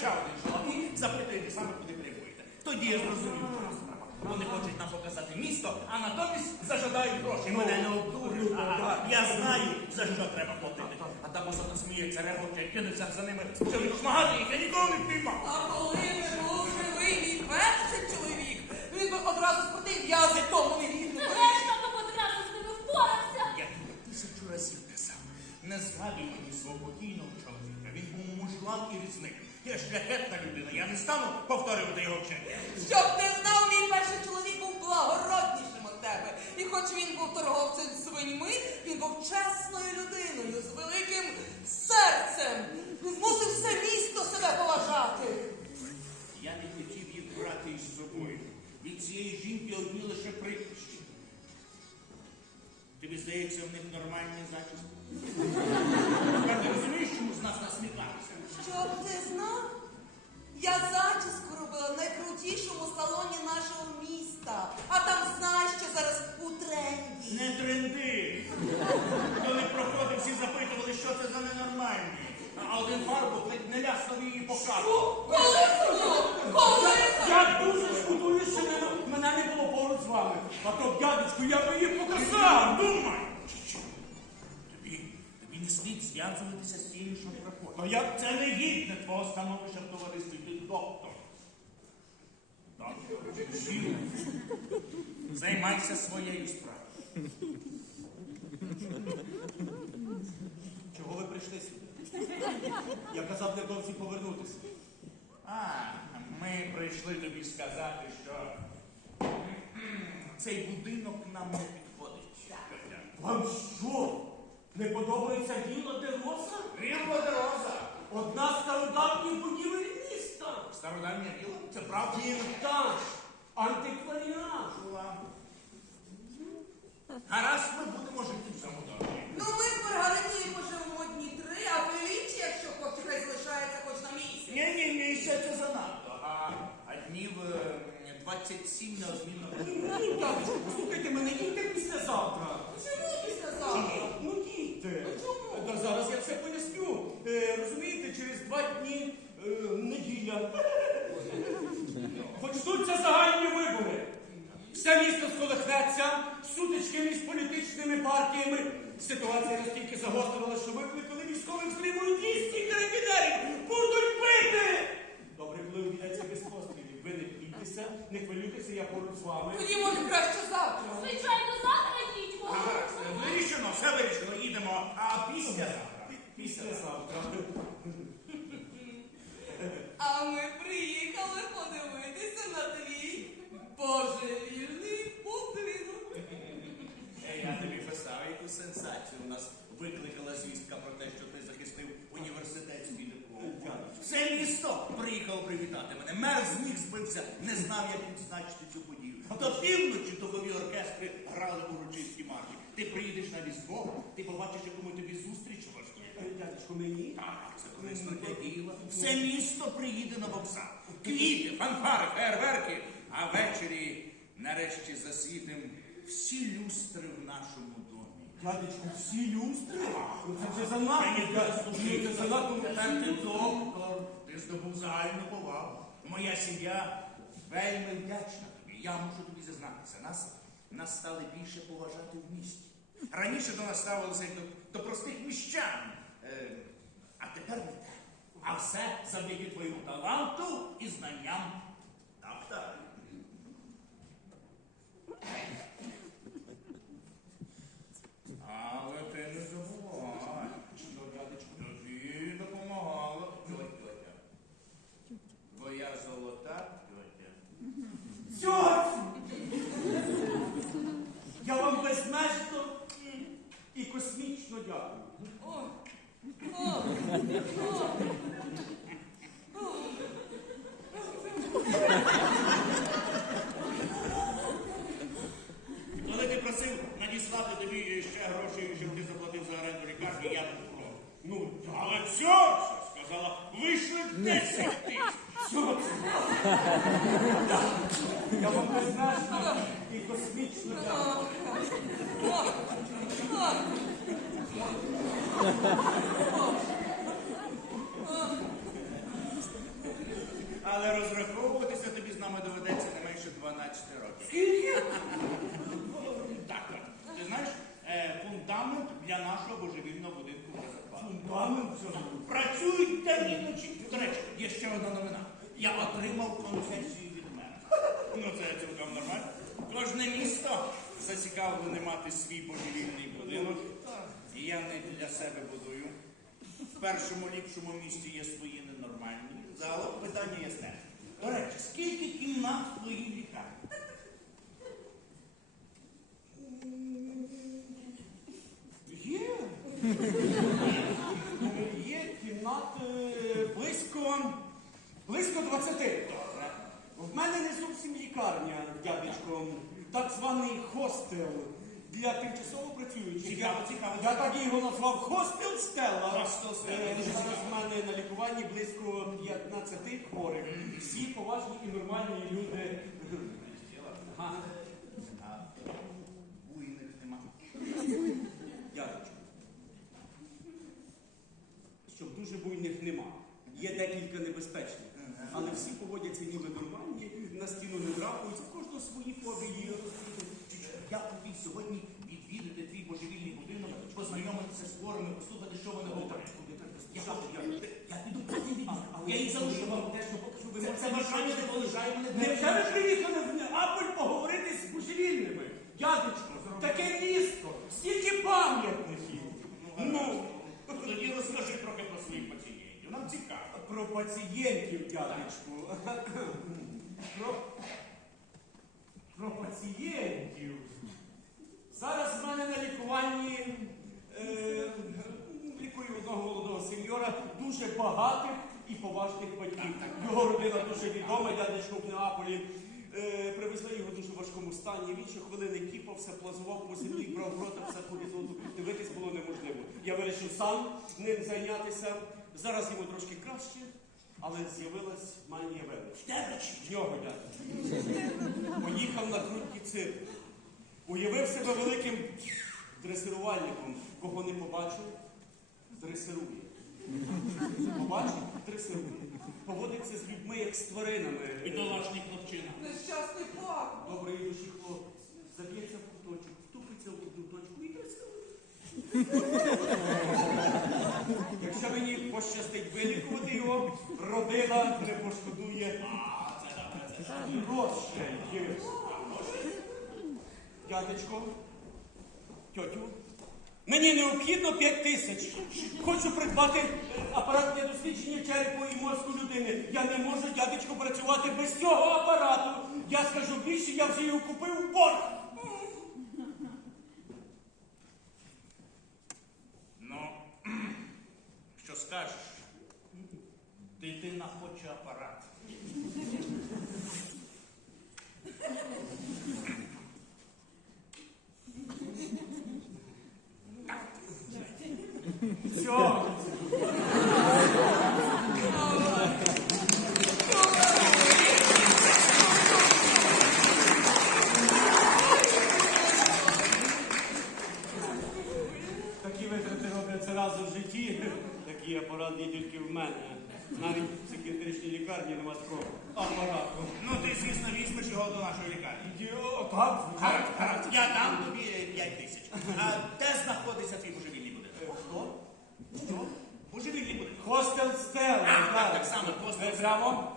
ще один чоловік і запитує де саме куди прямуєте. Тоді я зрозумів, що нас треба. Вони хочуть нам показати місто, а натомість зажадають гроші. Мене не обдурюють. Я знаю, за що треба платити. А та посада сміється, регоче, кинеться за ними, щоб шмагати їх, я ніколи не впіймав. А коли би Я шляхетна людина, я не стану повторювати його вчення. Щоб ти знав, мій перший чоловік був благороднішим від тебе. І хоч він був торговцем свиньми, він був чесною людиною з великим серцем. Він мусив все місто себе поважати. Я не хотів їх брати із собою. Від цієї жінки одні лише прикрощі. Тобі здається, в них нормальні зачіски? Ти розумієш, чому з нас насміхалися? Щоб ти знав, я зачіску робила в найкрутішому салоні нашого міста. А там знаєш, що зараз у тренді. Не тренди! Коли проходив, всі запитували, що це за ненормальні. А один фарбок ледь не ляснув її по капу. Коли було? Коли? Я дуже шкодую, що мене, мене не було поруч з вами. А то, дядечку, я би їх показав. Думай! Не слід зв'язуватися з тією, що проходить. А я Це не гідне твого становища в товаристві, ти доктор. Доктор. Жінка. Займайся своєю справою. чого ви прийшли сюди? Я казав невдовзі повернутися. А, ми прийшли тобі сказати, що цей будинок нам не підходить. Вам що? Не подобається вілла де Роса? Вілла. Одна з стародавніх будівель міста. Стародавня вілла? Це правда? Вінтаж, антикваріат. Була. Гаразд, ми будемо жити в цьому домі. Ну ми з Маргаритою поживемо дні три, а Фелічі, якщо хоче, хай залишається хоч на місці. Ні, ні, ні, ще це занадто. А, а днів е, 27 неодмінно. Ні, дядечку, послухайте мене, їдьте післязавтра. Чому післязавтра? Ну їдьте. Ну, чому? Та зараз я все поясню. Е, розумієте, через два дні е, неділя. Почнуться загальні вибори. Все місто сколихнеться, сутички між політичними партіями. Ситуація настільки загострилася, що викликали військових стримують 200 карабінерів. Будуть бити! Добре, коли обійдеться без пострілів. Ви не бійтеся, не хвилюйтеся, я поруч з вами. Тоді може краще завтра. Звичайно, завтра їдьмо. Вирішено, все вирішено, їдемо. А після завтра. Післязавтра. А ми приїхали подивитися на твій божевільний будинок. Е, Я тобі поставив яку сенсацію. У нас викликала звістка про те, що ти захистив університетський диплом. Все місто приїхало привітати мене. Мер з ніг збився, не знав, як відзначити цю подію. До півночі духові оркестри грали урочисті марші. Ти приїдеш на різдво, ти побачиш, яку ми тобі зустріч влаштуємо. Дядечко, мені? Так, це корисно для діла. Все місто приїде на вокзал. Квіти, фанфари, фейерверки. А ввечері нарешті засвітим всі люстри в нашому домі. Дядечку, всі люстри? Ну це вже занадто, Мені дядечку, ну, це занадто. Тепер ти доктор, ти здобув загальну повагу. Моя сім'я вельми вдячна тобі. Я мушу тобі зізнатися. Нас, нас стали більше поважати в місті. Раніше до нас ставилися до, до простих міщан. Е, а тепер не те. А все завдяки твоєму таланту і знанням. Так, так. Але ти не забувай. Що, дядечку? Тобі допомагала тьотя. Твоя золота тьотя. Цьоцю! Я вам безмежно і космічно дякую. О, о, о. Коли ти просив надіслати тобі ще грошей, щоб ти заплатив за оренду лікарні, я був проти. Ну, але цьоця сказала, вийшли 10 тисяч. Цьоцю! Я вам безмежно і космічно о. Але розраховуватися тобі з нами доведеться не менше 12 років. Скільки? Так. Ти знаєш, фундамент для нашого божевільного будинку закладений. Фундамент цього. Працюють і ночі. До речі, є ще одна новина. Я отримав концесію від мера. Ну, це цілком нормально. Кожне місто зацікавлене мати свій божевільний будинок. І я не для себе будую. В першому ліпшому місті є свої ненормальні. Загалом питання ясне. До речі, скільки кімнат в твоїй лікарні? Є. Є кімнат е, близько, близько 20. В мене не зовсім лікарня, дядечко, так званий хостел для тимчасово працюючих. Цікаво, Я- цікаво, Я так його назвав хостел Стелла. Хостел Стелла, Е, дуже Зараз в мене на лікуванні близько 15 хворих. Всі поважні і нормальні люди. Ага. А буйних нема. Дядечко. Щоб дуже буйних нема. Є декілька небезпечних. Але всі поводяться ніби нормальні, на стіну не драпаються, в кожного свої фобії. Я хотів сьогодні відвідати твій божевільний будинок, познайомитися з хворими, послухати, що вони говорять. Я, піду потім від них. Я їх залишу вам те, що поки що ви можете це бажання не полежає мене. Невже ви приїхали в Неаполь поговорити з божевільними? Дядечко, таке місто, стільки пам'ятників. Ну, Тоді розкажи трохи про своїх пацієнтів. Нам цікаво. про пацієнтів, дядечку. Про, про пацієнтів. Зараз в мене на лікуванні е, одного молодого сеньора, дуже багатих і поважних батьків. Його родина дуже відома, дядечко в Неаполі. Е, привезли його в дуже важкому стані. Він щохвилини кіпався, плазував по землі, брав в рота все повідло. Дивитись було неможливо. Я вирішив сам ним зайнятися. Зараз йому трошки краще, але з'явилась манія велич. В нього дядечко. Поїхав на крутий цирк. Уявив себе великим дресирувальником. Кого не побачив, дресирує. Побачив, дресирує. Поводиться з людьми, як з тваринами. Бідолашний хлопчина. Нещасний пак. Добрий душі хлопець. Заб'ється в куточок, втупиться в одну точку і дресирує. Якщо мені пощастить вилікувати його, родина не пошкодує. І грошей є. Дядечко, тьотю, мені необхідно 5 тисяч. Хочу придбати апарат для дослідження черепу і мозку людини. Я не можу, дядечко, працювати без цього апарату. Я скажу більше, я вже його купив борг. Ну, що скажеш? Дитина хоче апарат. Все. Такі витрати робляться раз у житті. Такі апарати тільки в мене. Навіть в психіатричній лікарні нема такого апарату. Ну, ти, звісно, візьмеш його до нашої лікарні. Йо, Так, Гаразд, гаразд, я дам тобі 5 тисяч. А де знаходиться твій Хто? Що? Божевільний будинок. Хостел стел. А, так, так само, хостел прямо